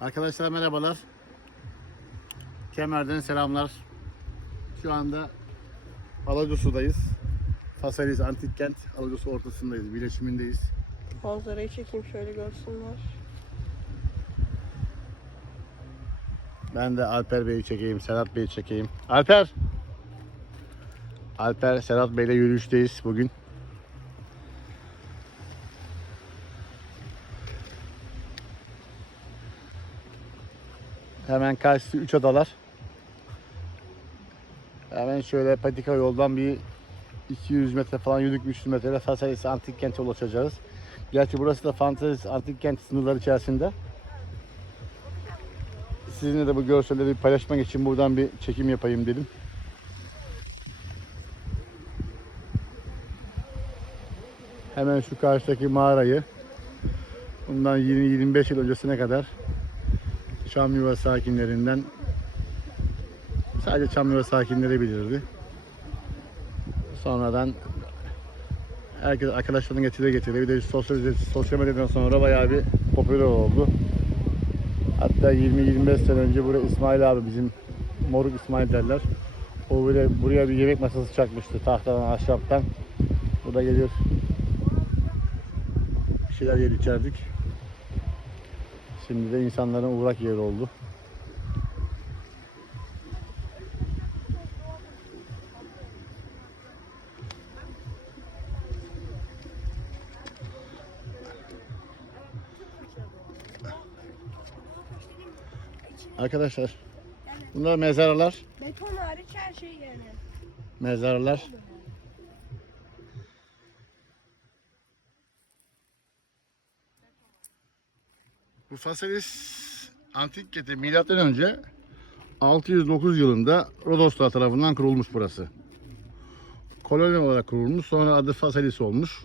Arkadaşlar merhabalar. Kemer'den selamlar. Şu anda Alacosu'dayız. Fasalis Antik Kent, Alacosu ortasındayız, birleşimindeyiz. Manzarayı çekeyim şöyle görsünler. Ben de Alper Bey'i çekeyim, Serhat Bey'i çekeyim. Alper! Alper, Serhat Bey'le yürüyüşteyiz bugün. Hemen karşısı üç adalar. Hemen şöyle patika yoldan bir 200 metre falan yürüdük 300 metre Fasalis Antik Kent'e ulaşacağız. Gerçi burası da Fasalis Antik Kent sınırları içerisinde. Sizinle de bu görselleri paylaşmak için buradan bir çekim yapayım dedim. Hemen şu karşıdaki mağarayı bundan 20-25 yıl öncesine kadar Çamlıva sakinlerinden sadece Çamlıva sakinleri bilirdi. Sonradan herkes arkadaşlarını getire getire bir de sosyal, sosyal medyadan sonra bayağı bir popüler oldu. Hatta 20-25 sene önce buraya İsmail abi bizim Moruk İsmail derler. O böyle buraya bir yemek masası çakmıştı tahtadan ahşaptan. Bu da gelir bir şeyler yer içerdik. Şimdi de insanların uğrak yeri oldu. Arkadaşlar bunlar mezarlar. Beton hariç her şey yani. Mezarlar. Bu Faselis antik kenti milattan önce 609 yılında Rodoslar tarafından kurulmuş burası. Koloni olarak kurulmuş. Sonra adı Faselis olmuş.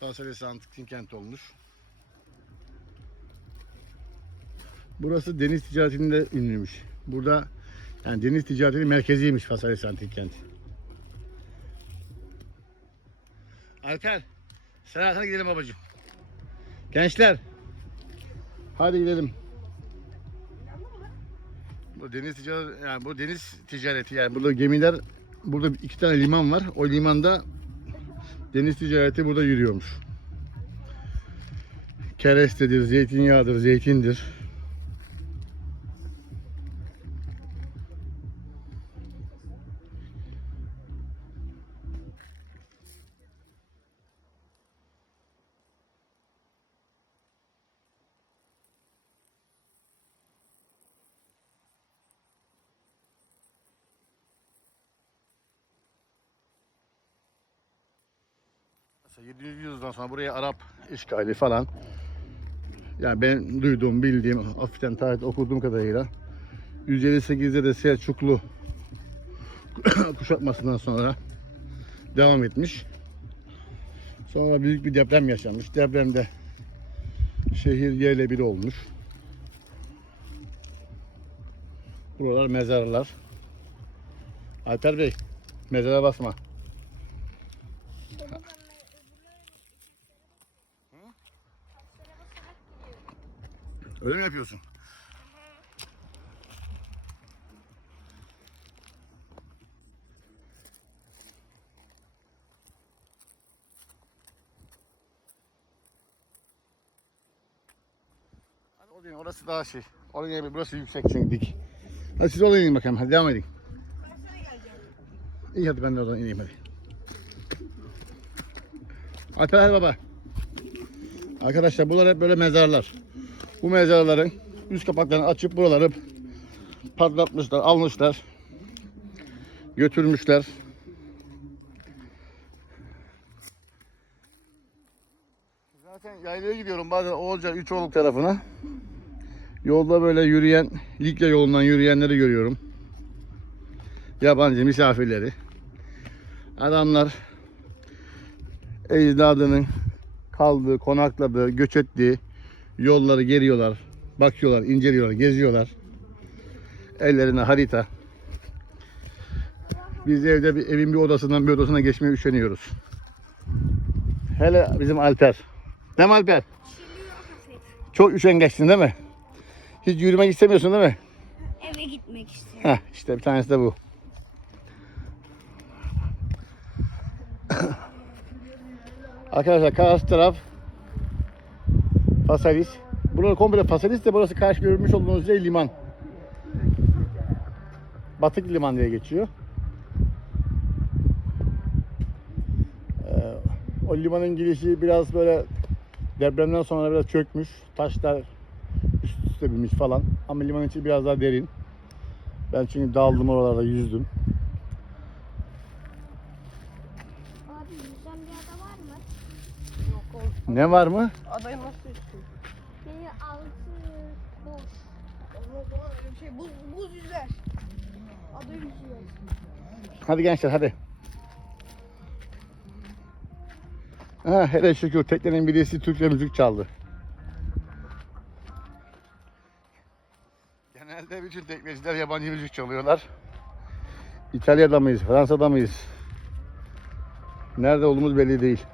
Faselis antik kent olmuş. Burası deniz ticaretinde ünlüymüş. Burada yani deniz ticaretinin merkeziymiş Fasalis Antik Kent. Alper, Serhat'a gidelim babacığım. Gençler, hadi gidelim. Bu deniz ticareti, yani bu deniz ticareti yani burada gemiler, burada iki tane liman var. O limanda deniz ticareti burada yürüyormuş. Kerestedir, zeytinyağıdır, zeytindir. Buraya Arap işgali falan. Yani ben duyduğum, bildiğim, hafiften tarih okuduğum kadarıyla 158'de de Selçuklu kuşatmasından sonra devam etmiş. Sonra büyük bir deprem yaşanmış. Depremde şehir yerle bir olmuş. Buralar mezarlar. Alper Bey, mezara basma. Öyle mi yapıyorsun? Hadi o değil, orası daha şey. Oraya bir burası yüksek çünkü dik. Hadi siz oraya inin bakalım. Hadi devam edin. İyi hadi ben de oradan ineyim hadi. Alper baba. Arkadaşlar bunlar hep böyle mezarlar. Bu mezarların üst kapaklarını açıp buraları patlatmışlar, almışlar. Götürmüşler. Zaten yaylaya gidiyorum bazen Oğulca Üçoğluk tarafına. Yolda böyle yürüyen, Likya yolundan yürüyenleri görüyorum. Yabancı misafirleri. Adamlar ecdadının kaldığı, konakladığı, göç ettiği yolları geriyorlar, bakıyorlar, inceliyorlar, geziyorlar. Ellerine harita. Biz de evde bir evin bir odasından bir odasına geçmeye üşeniyoruz. Hele bizim Alper. Değil mi Alper? Çok üşengeçsin değil mi? Hiç yürümek istemiyorsun değil mi? Eve gitmek istiyorum. Heh, işte bir tanesi de bu. Arkadaşlar karşı taraf Fasalis. Burası komple Fasalis de burası karşı görmüş olduğunuz yer liman. Batık liman diye geçiyor. Ee, o limanın girişi biraz böyle depremden sonra biraz çökmüş. Taşlar üst üste binmiş falan. Ama liman içi biraz daha derin. Ben çünkü daldım oralarda yüzdüm. Abi yüzden bir ada var mı? Yok. Ne var mı? Adayı nasıl üstün? Beni altı boş. O zaman öyle bir şey. Buz, buz yüzer. Ada yüzüyor. Hadi gençler hadi. Ha, hele şükür teknenin birisi Türkçe müzik çaldı. Genelde bütün tekneciler yabancı müzik çalıyorlar. İtalya'da mıyız, Fransa'da mıyız? Nerede olduğumuz belli değil.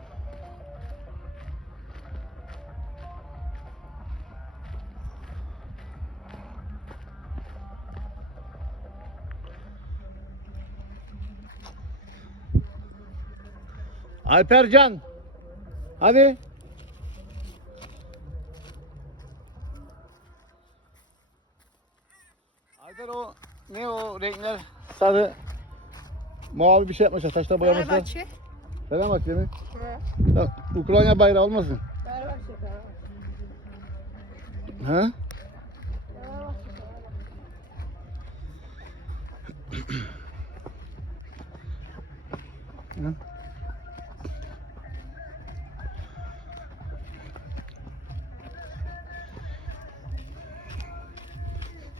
Alpercan. Hadi. Alper o ne o renkler? Sarı mavi bir şey yapmışlar. Taşla boyamışlar. Fenerbahçe. Fenerbahçe mi? Ya, Ukrayna bayrağı olmasın? Fenerbahçe. Ha? Fenerbahçe. Ama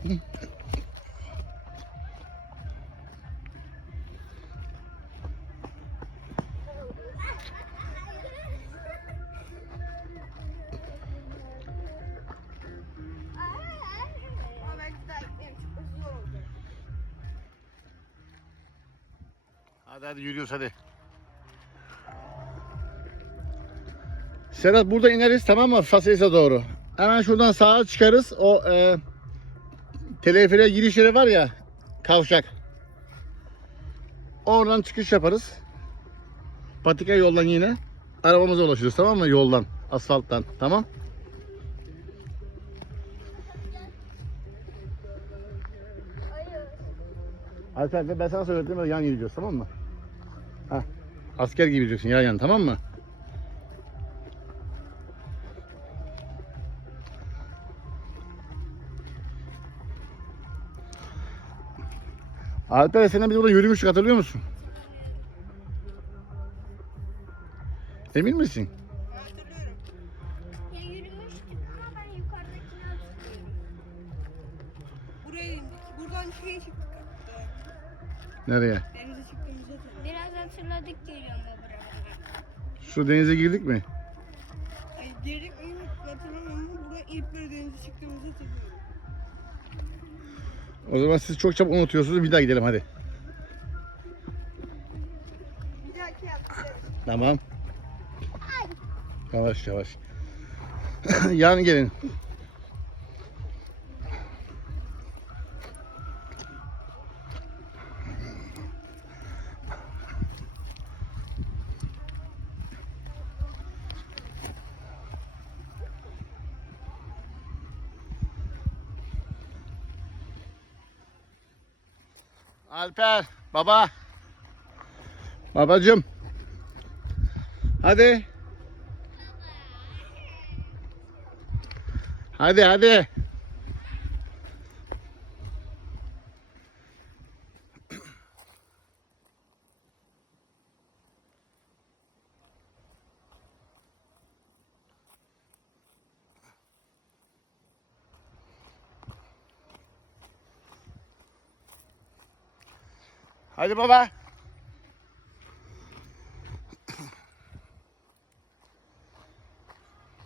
Hadi hadi yürüyoruz hadi. Serhat burada ineriz tamam mı? Faselis'e doğru. Hemen şuradan sağa çıkarız. O e, teleferiğe giriş yeri var ya kavşak. Oradan çıkış yaparız. Patika yoldan yine. Arabamıza ulaşırız tamam mı? Yoldan, asfalttan. Tamam? Alper ben sana söyledim yan yürüyeceğiz tamam mı? Heh. Asker gibi yürüyeceksin yan yan tamam mı? Alper seninle biz burada yürümüştük hatırlıyor musun? Emin misin? Hatırlıyorum. Ya yürümüştük ama ben yukarıdakini hatırlıyorum. Buraya indik. Buradan şuraya çıktık. Nereye? Denize çıktığımızda tabii. Biraz hatırladık geliyorum o bırakıyorum. Şu denize girdik mi? Ay gerek mi hatırlamıyorum buraya ilk O zaman siz çok çabuk unutuyorsunuz. Bir daha gidelim hadi. Tamam. Yavaş yavaş. Yan gelin. Alper, baba. Babacım. Hadi. Hadi hadi. Hadi baba.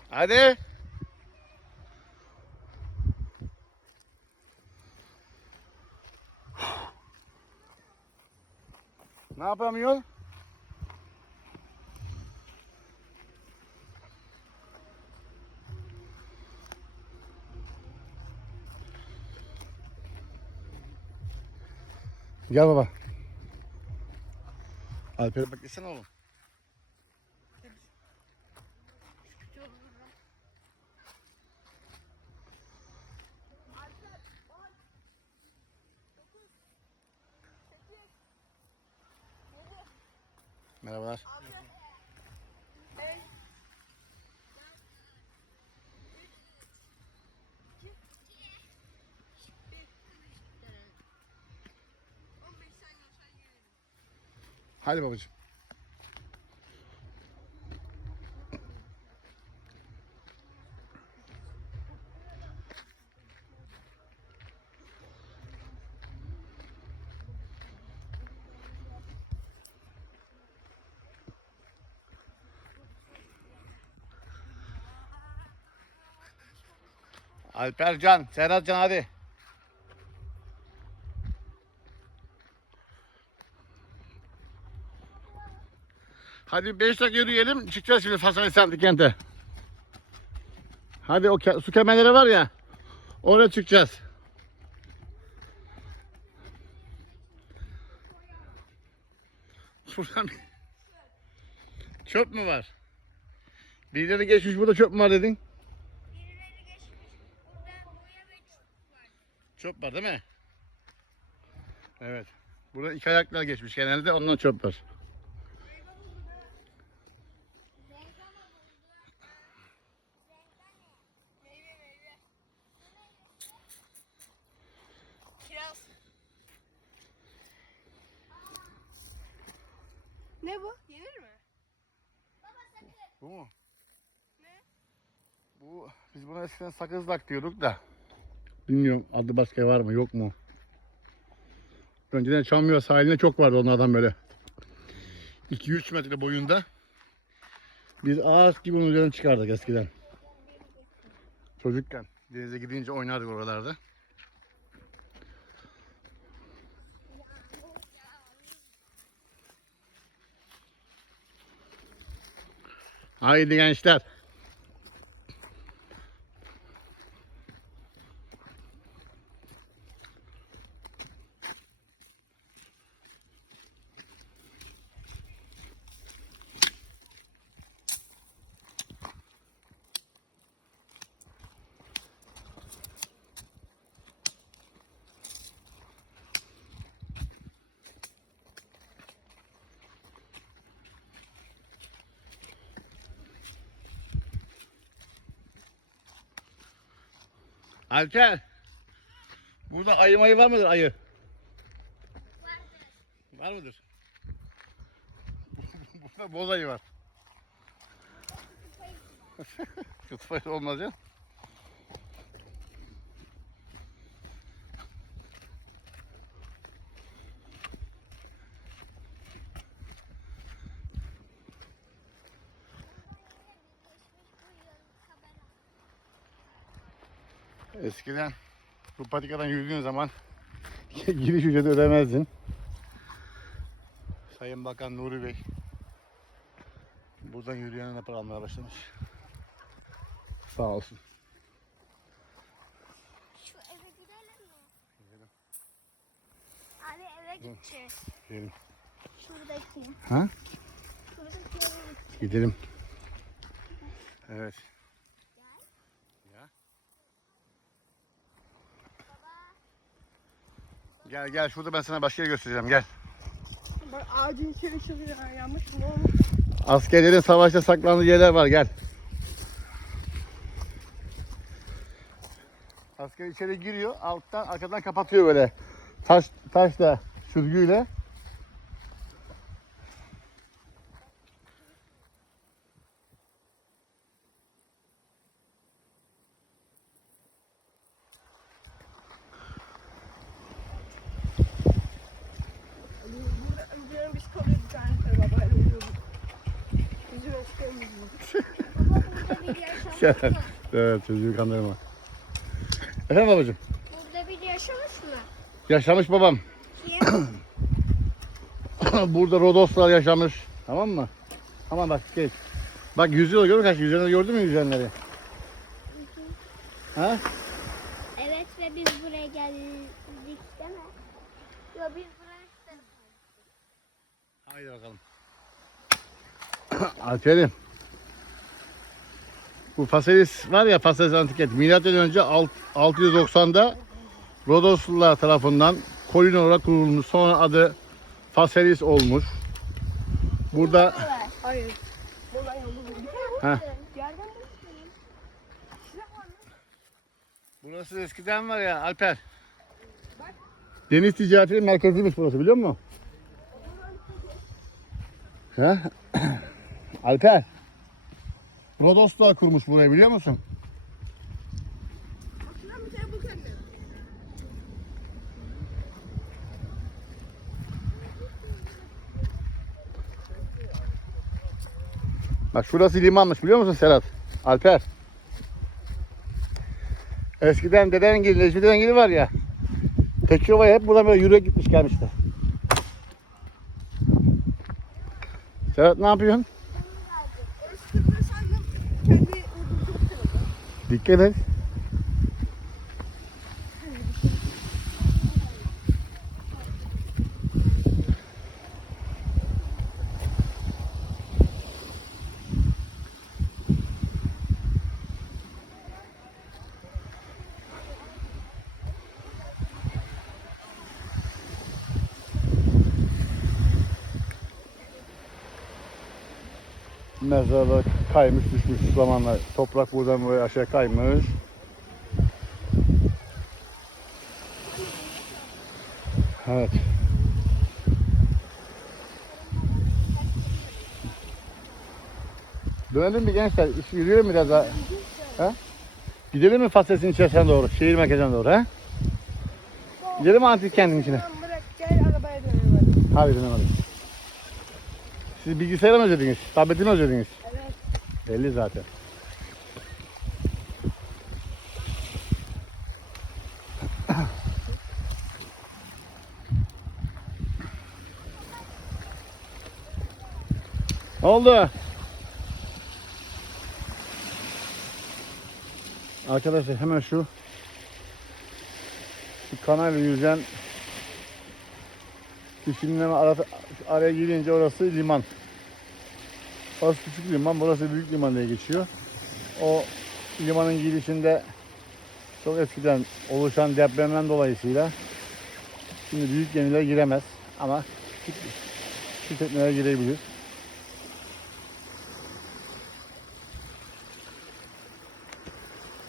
Hadi. Ne yapamıyorsun? Gel baba. Alper'e bak yesene oğlum. Hadi babacığım. Alpercan, Serhatcan hadi. Hadi 5 dakika yürüyelim. Çıkacağız şimdi Fasal Sandı kente. Hadi o ke- su kemerleri var ya. Oraya çıkacağız. Buradan çöp mü var? Birileri geçmiş burada çöp mü var dedin? Çöp var değil mi? Evet. Burada iki ayaklar geçmiş genelde ondan çöp var. Kiraz. Ne bu? Yenir mi? Bu mu? Ne? Bu biz buna eskiden sakızlak diyorduk da. Bilmiyorum adı başka var mı yok mu? Önceden Çamlıya sahilinde çok vardı onlardan böyle. 2-3 metre boyunda. Biz ağaç gibi onun üzerine çıkardık eskiden. Çocukken denize gidince oynardık oralarda. Haydi gençler. Alper. Burada ayı mayı var mıdır ayı? Var mıdır? Burada boz ayı var. Kutup ayı olmaz ya. Eskiden bu patikadan yürüdüğün zaman giriş ücreti ödemezdin. Sayın Bakan Nuri Bey buradan yürüyenlerle para almaya başlamış. Sağ olsun. Şu eve gidelim mi? Abi eve gideceğiz. Gidelim. Şuradaki. Ha? Şuradaki eve gideceğiz. Gidelim. Evet. Ya. Gel gel şurada ben sana başka yer göstereceğim gel. Bak ağacın içeri çıkıyor. Yanlış mı? Askerlerin savaşta saklandığı yerler var gel. Asker içeri giriyor alttan arkadan kapatıyor böyle. Taş taşla sürgüyle. Burada önceden biz kalıyorduk anne babayla uyuyorduk. Bizim eskilerimiz bu. Baba burada bir yaşamış mı? evet çocuğu kandırma. Efendim babacığım. Burada bir yaşamış mı? Yaşamış babam. Kim? Burada Rodoslar yaşamış. Tamam mı? Tamam bak geç. Bak yüzüyor görüyor kaç yüzüyorlar gördün mü yüzüyenleri? Ha? evet ve biz buraya geldik değil mi? Yo biz buraya Haydi bakalım. Alperim. Bu Faselis var ya Faselis Antiket. Milattan önce alt- 690'da Rodoslular tarafından koloni olarak kurulmuş. Sonra adı Faselis olmuş. Burada Hayır. Buradan yolu buldum. Heh. Burası eskiden var ya Alper. Deniz ticaretinin merkeziymiş burası biliyor musun? Ha? Alper. Rodoslar kurmuş burayı biliyor musun? Bak şurası limanmış biliyor musun Serhat? Alper. Eskiden Dedengil, Necmi Dedengil var ya. Tekirova'ya hep buradan böyle yürüyerek gitmiş gelmişler. Serhat ne yapıyorsun? ¿Y qué Mezarlar kaymış düşmüş zamanla. Toprak buradan böyle aşağı kaymış. Evet. Dönelim mi gençler? Yürüyelim mi biraz daha? Ha? Gidelim mi Fasyas'ın içerisine doğru? Şehir merkezine doğru ha? Gidelim mi antik kentin içine? Tamam bırak gel arabaya dönelim hadi. Hadi dönelim. Siz bilgisayarı mı özlediniz? Tableti mi özlediniz? Evet. Belli zaten. Ne oldu? Arkadaşlar hemen şu şu kanal yüzden ara, araya girince orası liman. Orası küçük liman, burası büyük liman diye geçiyor. O limanın girişinde çok eskiden oluşan depremden dolayısıyla şimdi büyük gemiler giremez ama küçük, küçük tekneler girebilir.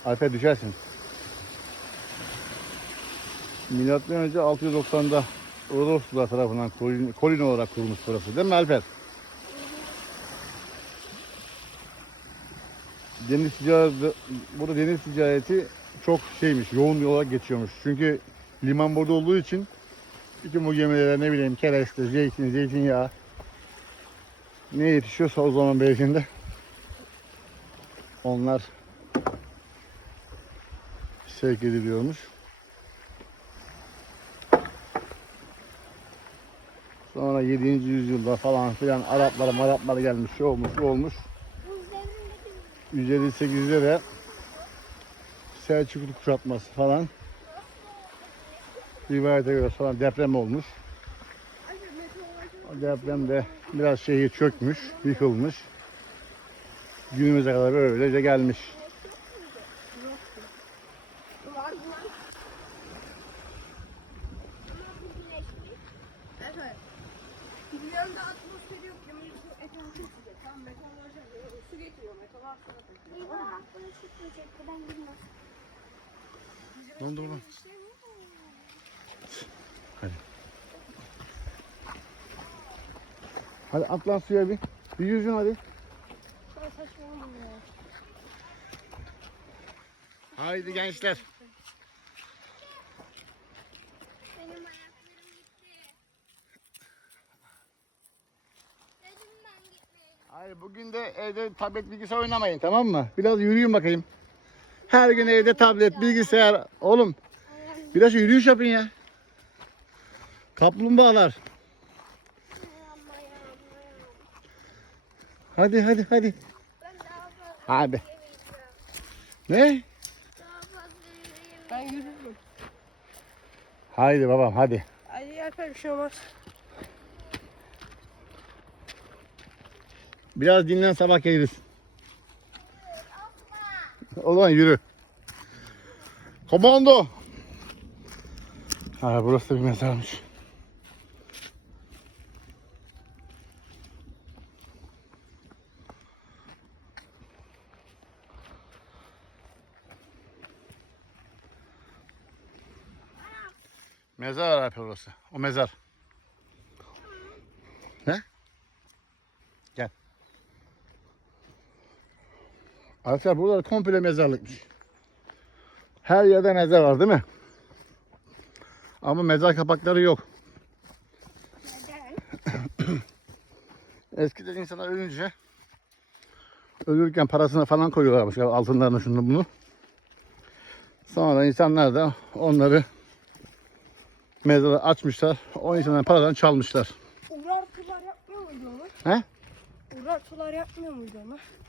Alper düşersin. Milattan önce 690'da Rodoslular tarafından koloni, koloni olarak kurulmuş burası değil mi Alper? Deniz ticareti, burada deniz ticareti çok şeymiş, yoğun olarak geçiyormuş. Çünkü liman burada olduğu için bütün bu gemilere ne bileyim kereste, zeytin, zeytinyağı ne yetişiyorsa o zaman belirinde onlar sevk ediliyormuş. Sonra 7. yüzyılda falan filan Araplar Maraplar gelmiş, şu olmuş, şu olmuş. Bu üzerindeki 158'de de Selçuklu kuşatması falan rivayete göre falan deprem olmuş. O depremde biraz şehir çökmüş, yıkılmış. Günümüze kadar öylece gelmiş. var var. Evet. Dünyanın da atmosferi yok. Demir bu etrafı çok sıcak. Tam meteoroloji su bak aklını çıkmayacaktı ben bilmem. Dondurma. Hadi atlan suya bir. Bir yüzün hadi. Haydi gençler. Hayır bugün de evde tablet bilgisayar oynamayın tamam mı? Biraz yürüyün bakayım. Her gün evde tablet bilgisayar. Oğlum biraz yürüyüş yapın ya. Kaplumbağalar. Hadi hadi hadi. Hadi. Ne? Ben yürürüm. Haydi babam hadi. Alper bir şey olmaz. Biraz dinlen sabah geliriz. O zaman yürü. Komando. Ha burası bir mezarmış. Mezar Alper orası. O mezar. Alper buralar komple mezarlıkmış. Her yerde mezar var değil mi? Ama mezar kapakları yok. Neden? Eskiden insanlar ölünce ölürken parasına falan koyuyorlarmış altınlarını şunu bunu. Sonra insanlar da onları mezara açmışlar. O insanların paradan çalmışlar. Urartular yapmıyor muydu onu? He? Urartular yapmıyor muydu onu?